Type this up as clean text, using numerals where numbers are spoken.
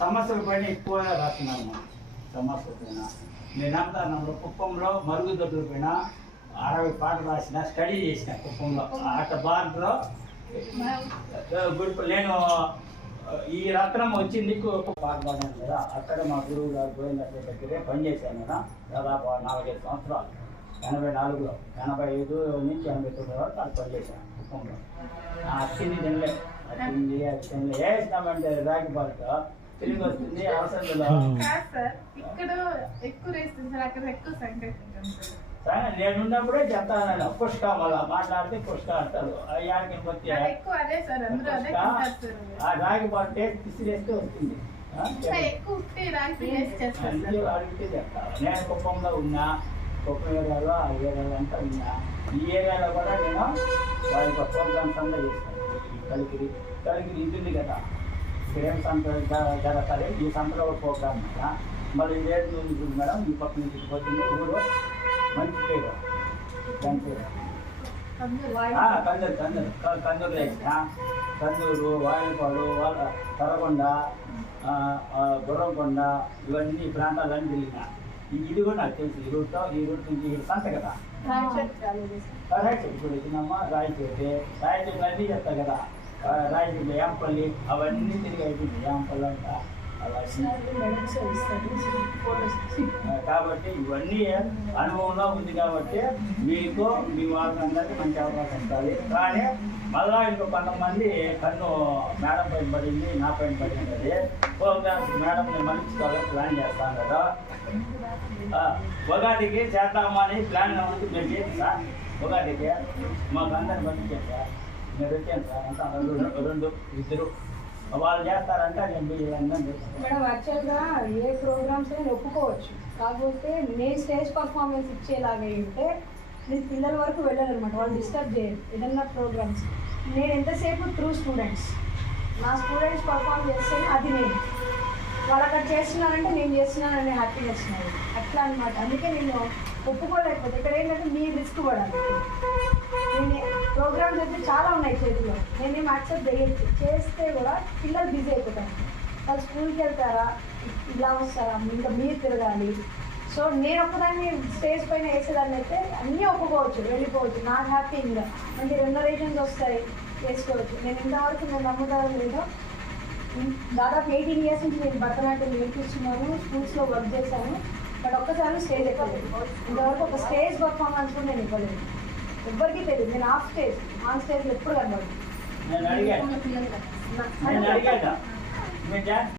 సమస్యల పైన ఎక్కువగా రాస్తున్నాను. సమస్యల పైన నేను అంతా కుప్పంలో మరుగుదొడ్ల పైన 60 పాటలు రాసిన, స్టడీ చేసిన కుప్పంలో అట్ట బార్లో నేను ఈ రత్నం వచ్చింది పాట పాడాను కదా. అక్కడ మా గురువు గారు గోవింద దగ్గరే పనిచేశాను కదా. దాదాపు 4-5 సంవత్సరాలు 84లో 85 నుంచి 89 వరకు అది పనిచేశాను కుప్పంలో. అచ్చింది తినలే, అచ్చింది అది తినలే. వేసినామంటే రాగి పాట తిరిగి వస్తుంది అవసరంలో. నేనున్నప్పుడే చెప్తాను. పుష్క మళ్ళా మాట్లాడితే పుష్క అంటారు. అయ్యానికి రాగి పాట టేస్ట్ విసిరేస్తే వస్తుంది. అడిగితే చెప్తాను. నేను కుప్పంలో ఉన్నా, కుప్పం ఏరియాలో ఆ ఏరియాలో అంతా ఉన్నా. ఈ ఏరియాలో కూడా నేను వాళ్ళ ప్రోగ్రామ్స్ అంతా చేస్తాను. కలిగిరి ఇది కదా, ప్రేమ సంత జరుగుతుంది. ఈ సంతలో ప్రోగ్రామ్ కదా. మళ్ళీ ఏడు నుంచి మేడం ఈ పక్క నుంచి పోతుంది. ఊరు మంచి పేరు, దాని పేరు కందూరు వేసిన కందూరు, వాయిపాడు, తరగొండ, గుర్రంకొండ, ఇవన్నీ ప్రాంతాలన్నీ తిరిగిన. ఇది కూడా నాకు తెలుసు. ఈ రూట్ నుంచి సంత కదా. ఇప్పుడు వచ్చినమ్మా రాయచోటి అన్నీ చెప్తా కదా. రాయచోటి యాంపల్లి అవన్నీ తిరిగి అయిపోయింది. యాంపల్లి అంతా కాబట్టి ఇవన్నీ అనుభవంలో ఉంది. కాబట్టి మీకు మీ వాళ్ళందరికీ మంచి అవకాశం ఉంటుంది. కానీ మళ్ళా ఇంకో కొంతమంది కన్ను మేడం పైన పడింది, నా పైన పడింది. ప్రోగ్రామ్స్ మేడంని మర్చిపోవాలని ప్లాన్ చేస్తాను కదా. ఉగాదికి చేద్దామా అని ప్లాన్ ఉంది. మీరు చేయండి సార్. ఉగాదికి మాకు అందరిని పంపించాను సార్. మీరు వచ్చాను సార్. అంతా 2-2 వాళ్ళు చేస్తారంటే మేడం యాక్చువల్గా ఏ ప్రోగ్రామ్స్ అయినా ఒప్పుకోవచ్చు. కాకపోతే నేను స్టేజ్ పర్ఫార్మెన్స్ ఇచ్చేలాగా ఉంటే నేను పిల్లల వరకు వెళ్ళాను అనమాట. వాళ్ళు డిస్టర్బ్ చేయరు. ఏదన్నా ప్రోగ్రామ్స్ నేను ఎంతసేపు త్రూ స్టూడెంట్స్, నా స్టూడెంట్స్ పర్ఫార్మ్ చేస్తే అది నేను వాళ్ళు అక్కడ చేస్తున్నానంటే నేను చేస్తున్నానని హ్యాపీనెస్ ఉన్నది అట్లా అనమాట. అందుకే నేను ఒప్పుకోలేకపోతే ఇక్కడ ఏంటంటే మీ రిస్క్ పడాలి. నేను ప్రోగ్రామ్స్ అయితే చాలా ఉన్నాయి చేతిలో, నేనేం యాక్సెప్ట్ చేయొచ్చు. చేస్తే కూడా పిల్లలు బిజీ అయిపోతాను. వాళ్ళు స్కూల్కి వెళ్తారా, ఇలా వస్తారా, ఇంకా మీరు తిరగాలి. సో నేను ఒక్కదాన్ని స్టేజ్ పైన వేసేదాన్ని అయితే అన్నీ ఒప్పుకోవచ్చు, వెళ్ళిపోవచ్చు. నాకు హ్యాపీ. ఇంకా అంటే రెమ్యునరేషన్స్ వస్తాయి, వేసుకోవచ్చు. నేను ఇంతవరకు నేను నమ్ముతాను లేదో దాదాపు 18 years నుంచి నేను భరతనాట్యం నేర్పిస్తున్నాను, స్కూల్స్లో వర్క్ చేశాను. బట్ ఒక్కసారి స్టేజ్ ఎక్కలేదు. ఇంతవరకు ఒక స్టేజ్ పర్ఫార్మెన్స్ కూడా నేను ఇవ్వలేదు. ఎవ్వరికీ తెలియదు. నేను ఆన్ స్టేజ్ ఎప్పుడు కనబడదు.